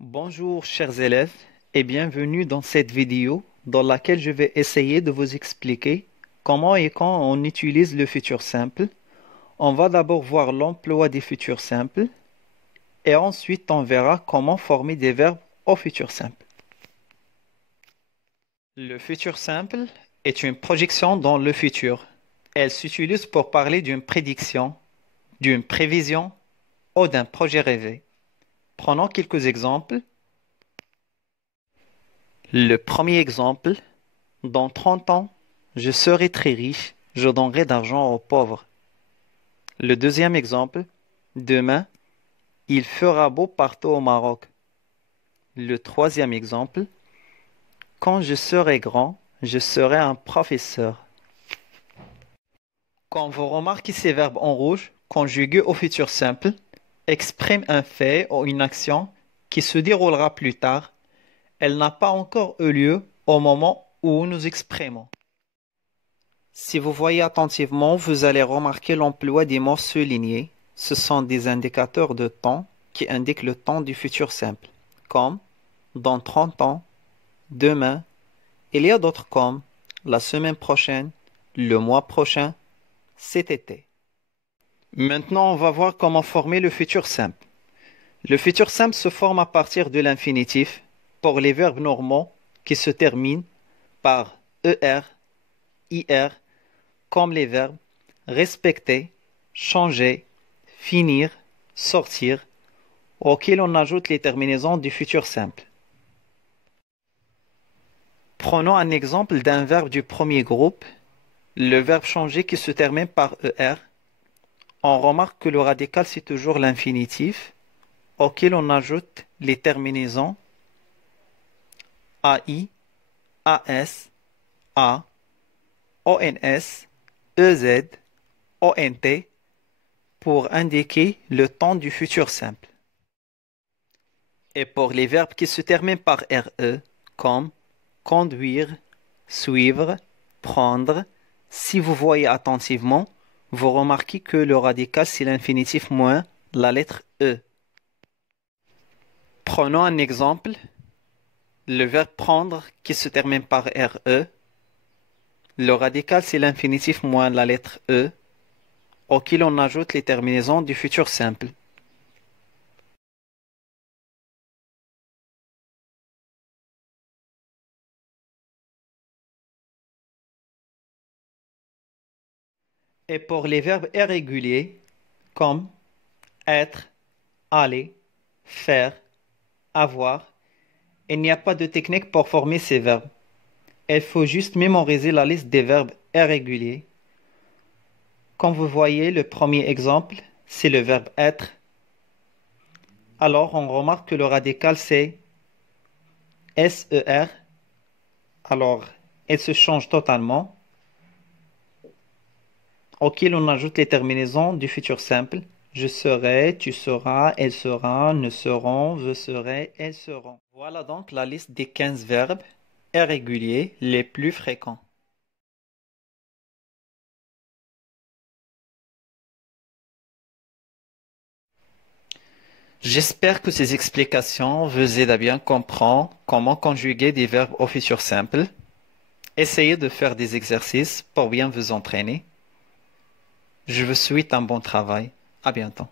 Bonjour chers élèves et bienvenue dans cette vidéo dans laquelle je vais essayer de vous expliquer comment et quand on utilise le futur simple. On va d'abord voir l'emploi des futurs simples et ensuite on verra comment former des verbes au futur simple. Le futur simple est une projection dans le futur. Elle s'utilise pour parler d'une prédiction, d'une prévision ou d'un projet rêvé. Prenons quelques exemples. Le premier exemple, dans 30 ans, je serai très riche, je donnerai d'argent aux pauvres. Le deuxième exemple, demain, il fera beau partout au Maroc. Le troisième exemple, quand je serai grand, je serai un professeur. Quand vous remarquez ces verbes en rouge, conjugués au futur simple, expriment un fait ou une action qui se déroulera plus tard. Elle n'a pas encore eu lieu au moment où nous exprimons. Si vous voyez attentivement, vous allez remarquer l'emploi des mots soulignés. Ce sont des indicateurs de temps qui indiquent le temps du futur simple, comme dans 30 ans, demain. Il y a d'autres comme la semaine prochaine, le mois prochain, cet été. Maintenant, on va voir comment former le futur simple. Le futur simple se forme à partir de l'infinitif pour les verbes normaux qui se terminent par er, ir, comme les verbes respecter, changer, finir, sortir, auxquels on ajoute les terminaisons du futur simple. Prenons un exemple d'un verbe du premier groupe, le verbe changer qui se termine par er. On remarque que le radical c'est toujours l'infinitif, auquel on ajoute les terminaisons ai, as, a, ons, ez, ont pour indiquer le temps du futur simple. Et pour les verbes qui se terminent par re, comme conduire, suivre, prendre, si vous voyez attentivement, vous remarquez que le radical c'est l'infinitif moins la lettre e. Prenons un exemple, le verbe prendre qui se termine par re. Le radical c'est l'infinitif moins la lettre e, auquel on ajoute les terminaisons du futur simple. Et pour les verbes irréguliers, comme être, aller, faire, avoir, il n'y a pas de technique pour former ces verbes. Il faut juste mémoriser la liste des verbes irréguliers. Comme vous voyez, le premier exemple, c'est le verbe être. Alors, on remarque que le radical, c'est ser. Alors, il se change totalement, auquel on ajoute les terminaisons du futur simple. Je serai, tu seras, elle sera, nous serons, vous serez, elles seront. Voilà donc la liste des 15 verbes irréguliers les plus fréquents. J'espère que ces explications vous aident à bien comprendre comment conjuguer des verbes au futur simple. Essayez de faire des exercices pour bien vous entraîner. Je vous souhaite un bon travail. À bientôt.